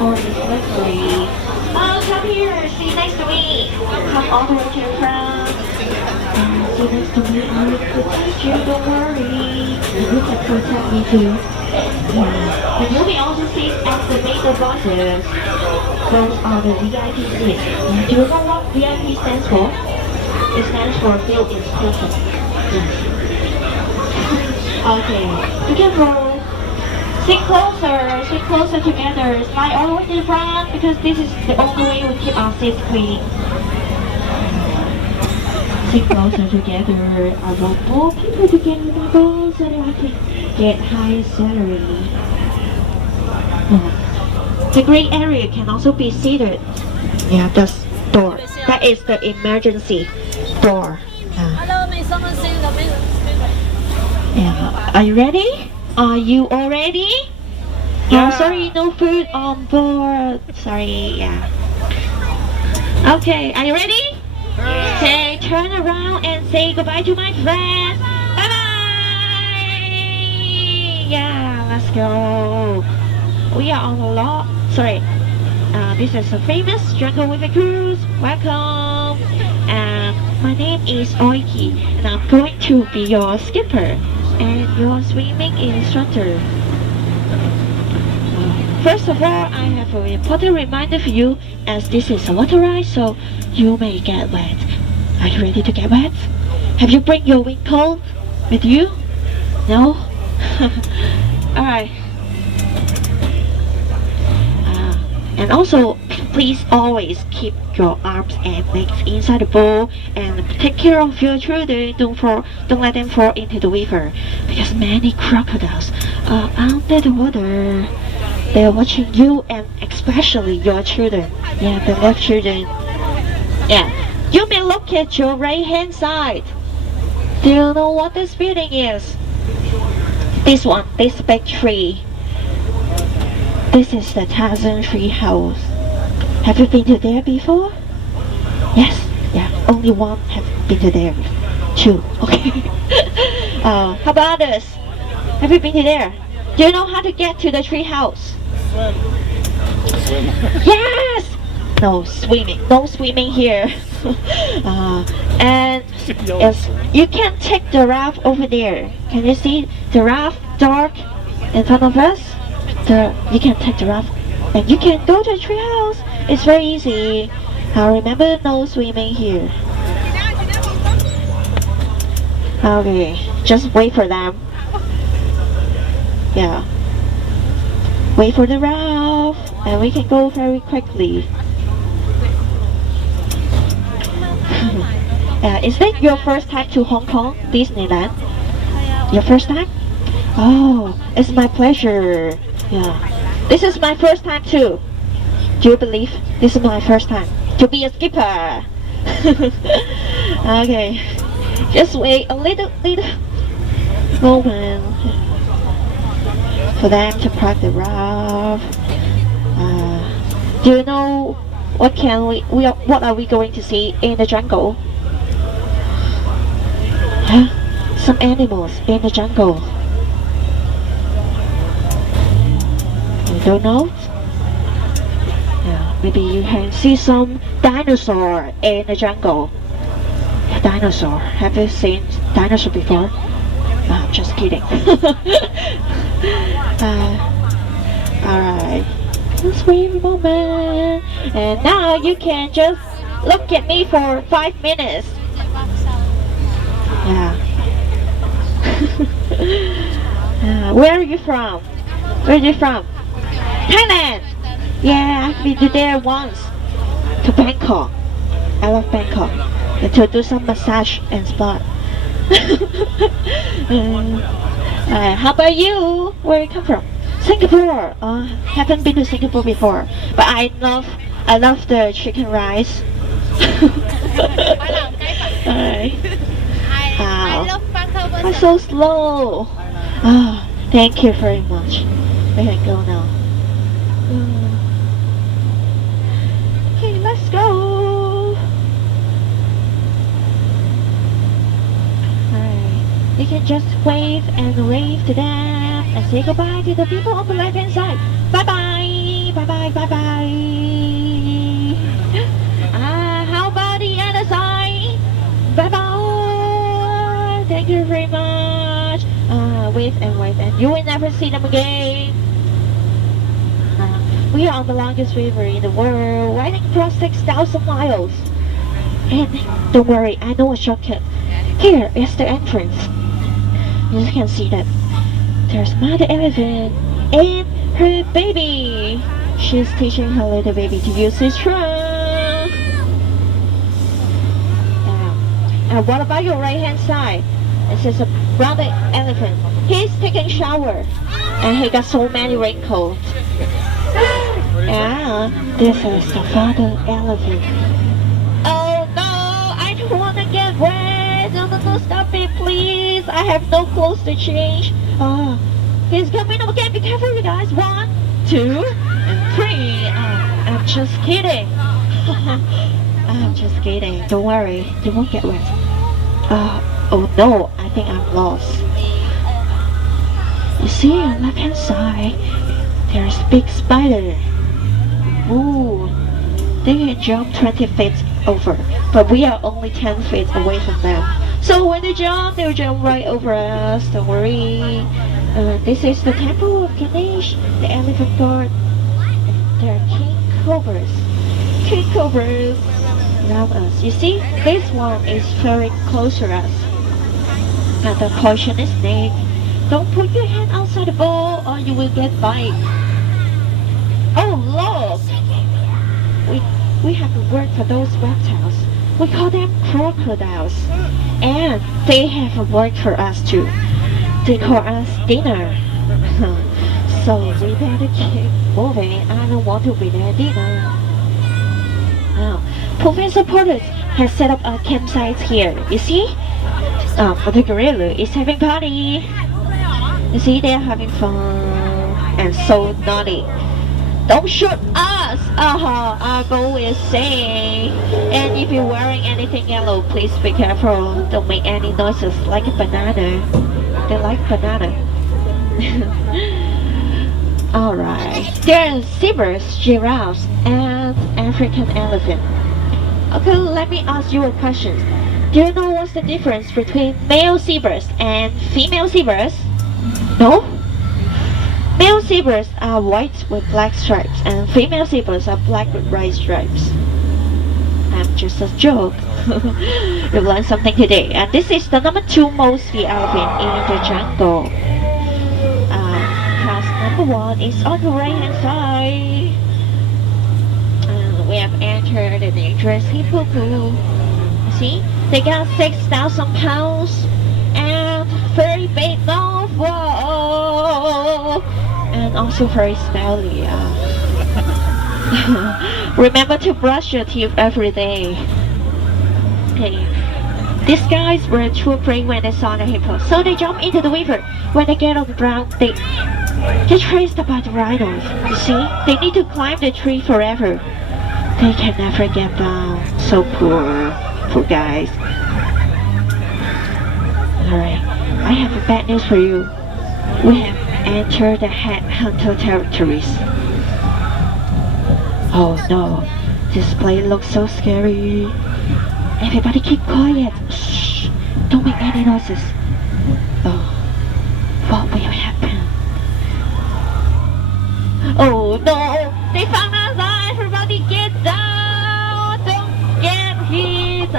on is luxury. Oh, come here, sit next to me. Come all the way to the front. Sit next to me, I will protect you, don't worry. You can protect me too. Yeah. And you may also sit at the middle buses. Those are the VIP seats. Do you know what VIP stands for? It stands for feel exclusive. Yes. Okay, you can roll. Sit closer together. Slide all the way to the front because this is the only way we keep our seats clean. Sit closer together. I want more people to get on my bus so that I can get high salary. The gray area can also be seated. Yeah, that's door. That is the emergency door. Yeah. Are you ready? Are you all ready? Yeah. Oh, sorry, no food on board. Sorry, yeah. Okay, are you ready? Yeah. Okay, turn around and say goodbye to my friends. Bye bye. Yeah, let's go. We are on a lot. Sorry. This is a famous Jungle with a Cruise. Welcome. My name is Oiki, and I'm going to be your skipper and your swimming instructor. First of all, I have an important reminder for you, as this is a water ride, so you may get wet. Are you ready to get wet? Have you bring your wind coat with you? No? Alright. And also, please always keep your arms and legs inside the bowl and take care of your children. Don't let them fall into the river because many crocodiles are under the water. They're watching you and especially your children. Yeah, the left children. Yeah, you may look at your right hand side. Do you know what this building is? This one, this big tree. This is the Tarzan tree house. Have you been to there before? Yes, yeah, only one have been to there. Two, okay. How about this? Have you been to there? Do you know how to get to the tree house? Swim. Yes! No swimming, no swimming here. And yes, you can take the raft over there. Can you see the raft dark in front of us? You can take the raft and you can go to the tree house. It's very easy. Remember, no swimming here. Okay, just wait for them. Yeah. Wait for the raft and we can go very quickly. Is that your first time to Hong Kong, Disneyland? Your first time? Oh, it's my pleasure. Yeah. This is my first time too. Do you believe this is my first time to be a skipper? Okay. Just wait a little moment for them to park the raft. Do you know what are we going to see in the jungle? Huh? Some animals in the jungle. You don't know? Yeah, maybe you can see some dinosaur in the jungle. Dinosaur. Have you seen dinosaur before? I'm just kidding. Alright. Just wait a moment. And now you can just look at me for 5 minutes. Yeah. Where are you from? Where are you from? Thailand! Yeah, I've been to there once. To Bangkok. I love Bangkok. And to do some massage and spa. How about you? Where you come from? Singapore. Haven't been to Singapore before, but I love the chicken rice. Alright. I'm so slow. Oh, thank you very much. We can go now. Okay, let's go. Alright. You can just wave to them. and say goodbye to the people on the left hand side. Bye bye, bye bye, bye bye. How about the other side? Bye bye. Thank you very much. Wait, and you will never see them again. We are on the longest river in the world, riding across 6,000 miles. And don't worry, I know a shortcut. Here is the entrance. You can see that there's Mother Elephant and her baby. She's teaching her little baby to use his trunk. And what about your right hand side? It says a brother elephant. He's taking a shower and he got so many wrinkles. This is the father elephant. Oh no, I don't want to get wet. No, stop it please. I have no clothes to change. He's coming up again. Be careful you guys. 1, 2, and 3. I'm just kidding. I'm just kidding. Don't worry, you won't get wet. Oh no, I think I'm lost. You see on the left hand side, there's a big spider. Ooh, they can jump 20 feet over, but we are only 10 feet away from them. So when they jump, they'll jump right over us. Don't worry. This is the temple of Ganesh, the elephant god. There are king cobras. King cobras around us. You see, this one is very close to us. And the poisonous snake. Don't put your hand outside the bowl or you will get bite. Oh look! We have a word for those reptiles. We call them crocodiles. And they have a word for us too. They call us dinner. So we better keep moving. I don't want to be their dinner. Now, Professor Porter has set up a campsite here. You see? But the gorilla is having party. You see, they're having fun and so naughty. Don't shoot us! Our goal is safe. And if you're wearing anything yellow, please be careful. Don't make any noises like a banana. They like banana. Alright. There are zebras, giraffes, and African elephant. Okay, let me ask you a question. Do you know what's the difference between male zebras and female zebras? No? Male zebras are white with black stripes and female zebras are black with white stripes. I'm just a joke. You learned something today. And this is the number 2 mostly elephant in the jungle. Class number 1 is on the right hand side. And we have entered the dangerous hippopotamus. See? They got 6,000 pounds and very big mouth. Whoa! And also very smelly. Remember to brush your teeth every day. Okay. These guys were too afraid when they saw the hippo, so they jump into the river. When they get on the ground, they get chased by the rhinos. You see, they need to climb the tree forever. They can never get down. So poor guys. Alright, I have a bad news for you. We have entered the headhunter territories. Oh no, this place looks so scary. Everybody keep quiet. Shh, don't make any noises. Oh, what will happen? Oh no, they found us. Everybody get down. Don't get hit.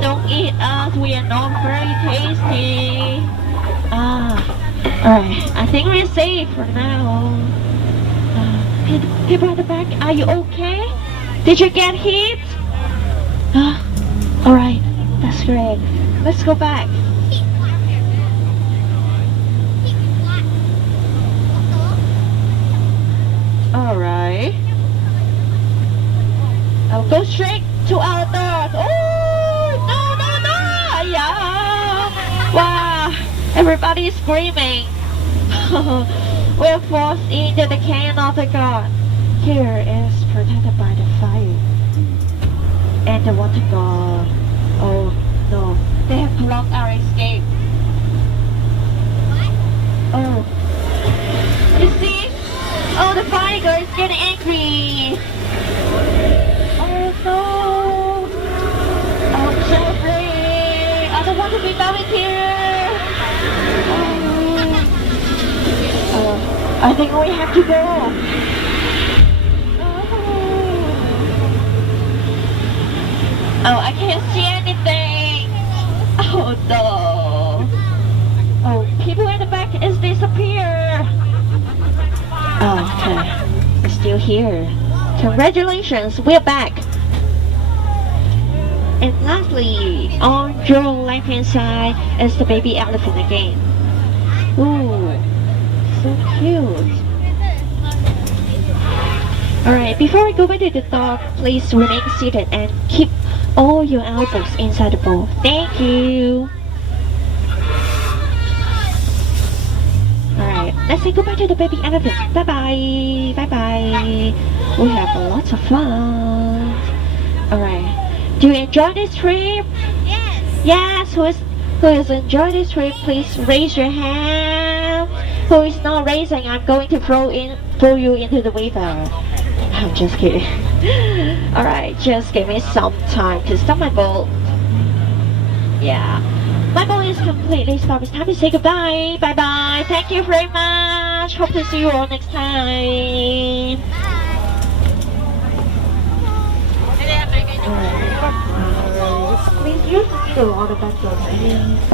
Don't eat us. We are not very tasty. Alright, I think we're safe for now. Hey brother back, are you okay? Did you get hit? Alright, that's great. Let's go back. Alright. I'll go straight to our dog. Oh, no. Yeah. Wow, everybody is screaming. We're forced into the canyon of the god. Here is protected by the fire and the water god. Oh no, they have blocked our escape. Oh, Oh, the bodyguard is getting angry. Oh no. I'm so afraid. I don't want to be going here. I think we have to go. Oh, I can't see anything. Oh no. Oh, people in the back is disappear. Oh, okay. We're still here. Congratulations, we're back. And lastly, on your left hand side is the baby elephant again. Ooh, so cute. Alright, before we go into the dog, please remain seated and keep all your elbows inside the bowl. Thank you. Alright, let's say goodbye to the baby elephant. Bye bye. Bye bye. We have a lot of fun. Alright. Do you enjoy this trip? Yes. Yes. Who has enjoyed this trip? Please raise your hand. Who is not raising? I'm going to throw you into the river. I'm just kidding. Alright, just give me some time to stop my boat. Yeah. My boat is completely stopped. It's time to say goodbye. Bye bye. Thank you very much. Hope to see you all next time. Please use the water bottle.